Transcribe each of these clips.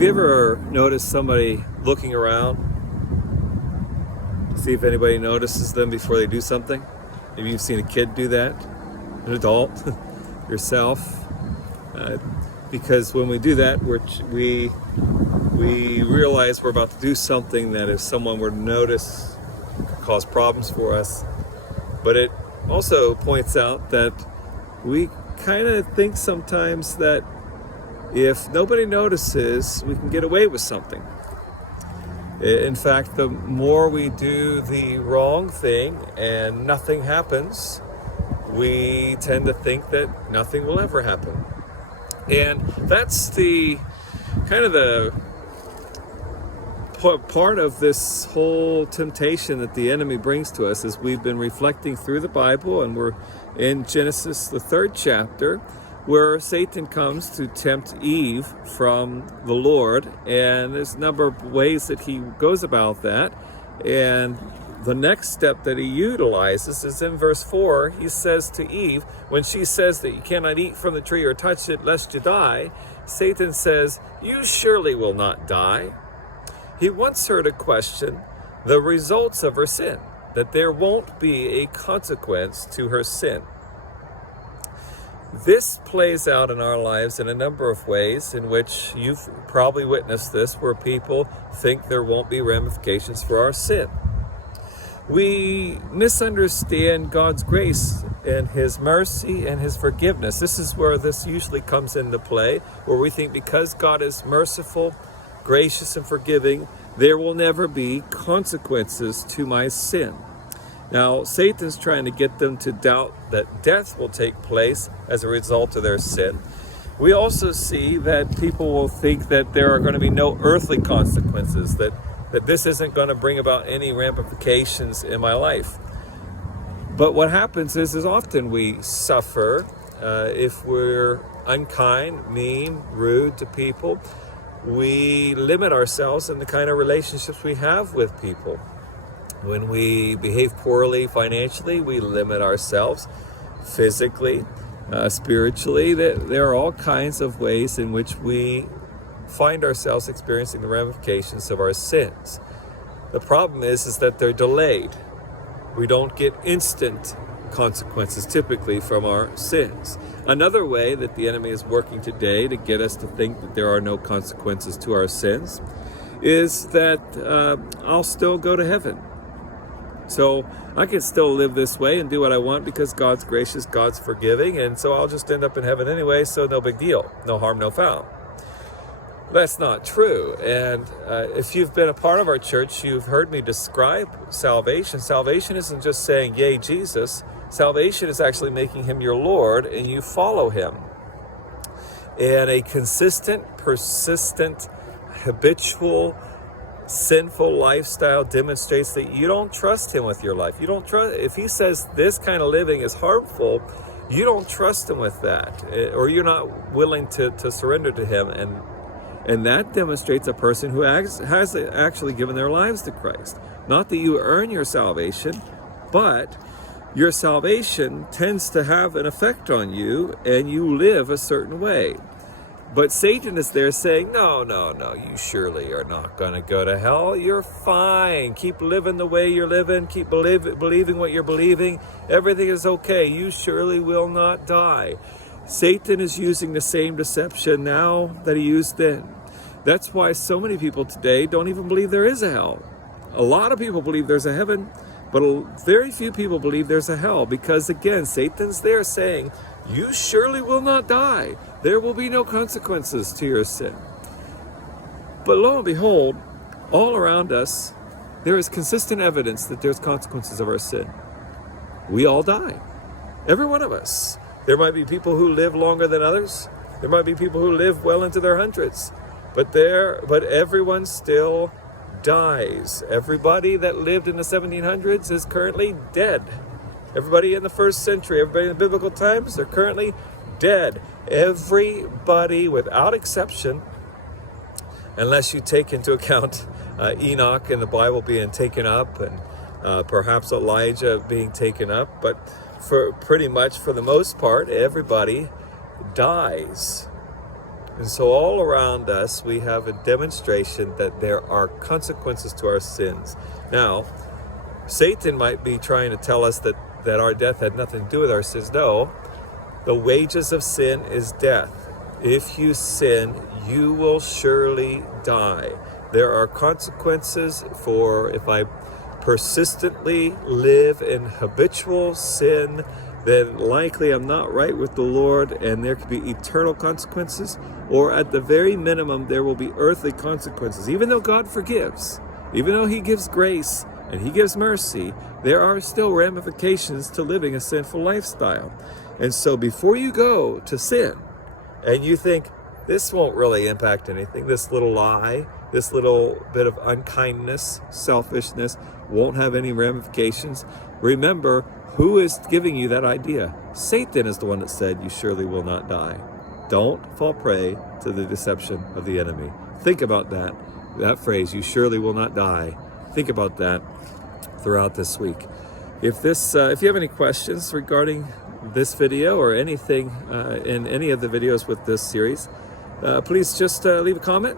Have you ever noticed somebody looking around, see if anybody notices them before they do something? Maybe you've seen a kid do that, an adult, yourself. Because when we do that, we realize we're about to do something that if someone were to notice, could cause problems for us. But it also points out that we kind of think sometimes that if nobody notices, we can get away with something. In fact, the more we do the wrong thing and nothing happens, we tend to think that nothing will ever happen. And that's the kind of the part of this whole temptation that the enemy brings to us as we've been reflecting through the Bible, and we're in Genesis, the 3rd chapter, where Satan comes to tempt Eve from the Lord. And there's a number of ways that he goes about that. And the next step that he utilizes is in verse 4. He says to Eve, when she says that you cannot eat from the tree or touch it lest you die, Satan says, "You surely will not die." He wants her to question the results of her sin, that there won't be a consequence to her sin. This plays out in our lives in a number of ways in which you've probably witnessed this, where people think there won't be ramifications for our sin. We misunderstand God's grace and His mercy and His forgiveness. This is where this usually comes into play, where we think because God is merciful, gracious, and forgiving, there will never be consequences to my sin. Now, Satan's trying to get them to doubt that death will take place as a result of their sin. We also see that people will think that there are going to be no earthly consequences, that this isn't going to bring about any ramifications in my life. But what happens is often we suffer if we're unkind, mean, rude to people. We limit ourselves in the kind of relationships we have with people. When we behave poorly financially, we limit ourselves physically, spiritually. There are all kinds of ways in which we find ourselves experiencing the ramifications of our sins. The problem is that they're delayed. We don't get instant consequences typically from our sins. Another way that the enemy is working today to get us to think that there are no consequences to our sins is that I'll still go to heaven. So I can still live this way and do what I want because God's gracious, God's forgiving, and so I'll just end up in heaven anyway, so no big deal. No harm, no foul. That's not true. And if you've been a part of our church, you've heard me describe salvation. Salvation isn't just saying, yay, Jesus. Salvation is actually making Him your Lord, and you follow Him. And a consistent, persistent, habitual, sinful lifestyle demonstrates that you don't trust Him with your life. You don't trust. If He says this kind of living is harmful, you don't trust Him with that, or you're not willing to surrender to Him. And that demonstrates a person who has actually given their lives to Christ. Not that you earn your salvation, but your salvation tends to have an effect on you, and you live a certain way. But Satan is there saying, no, you surely are not going to go to hell. You're fine. Keep living the way you're living. Keep believing what you're believing. Everything is okay. You surely will not die. Satan is using the same deception now that he used then. That's why so many people today don't even believe there is a hell. A lot of people believe there's a heaven, but very few people believe there's a hell, because again, Satan's there saying, you surely will not die. There will be no consequences to your sin. But lo and behold, all around us, there is consistent evidence that there's consequences of our sin. We all die. Every one of us. There might be people who live longer than others. There might be people who live well into their hundreds. But everyone still dies. Everybody that lived in the 1700s is currently dead. Everybody in the first century, everybody in the biblical times, they're currently dead. Everybody without exception, unless you take into account Enoch in the Bible being taken up, and perhaps Elijah being taken up, but for the most part, everybody dies. And so all around us, we have a demonstration that there are consequences to our sins. Now, Satan might be trying to tell us that our death had nothing to do with our sins. No, the wages of sin is death. If you sin, you will surely die. There are consequences for if I persistently live in habitual sin, then likely I'm not right with the Lord, and there could be eternal consequences, or at the very minimum, there will be earthly consequences. Even though God forgives, even though He gives grace and He gives mercy, there are still ramifications to living a sinful lifestyle. And so before you go to sin, and you think, this won't really impact anything, this little lie, this little bit of unkindness, selfishness, won't have any ramifications, remember, who is giving you that idea? Satan is the one that said, you surely will not die. Don't fall prey to the deception of the enemy. Think about that phrase, you surely will not die. Think about that throughout this week. If you have any questions regarding this video or anything in any of the videos with this series, please just leave a comment,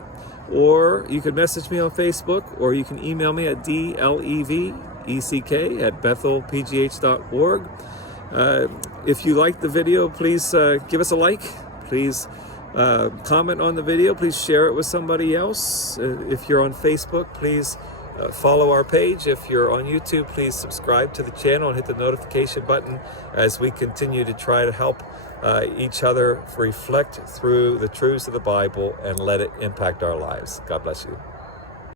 or you can message me on Facebook, or you can email me at dleveck@bethelpgh.org. If you like the video, please give us a like. Please comment on the video. Please share it with somebody else. If you're on Facebook, please follow our page. If you're on YouTube, please subscribe to the channel and hit the notification button as we continue to try to help each other reflect through the truths of the Bible and let it impact our lives. God bless you.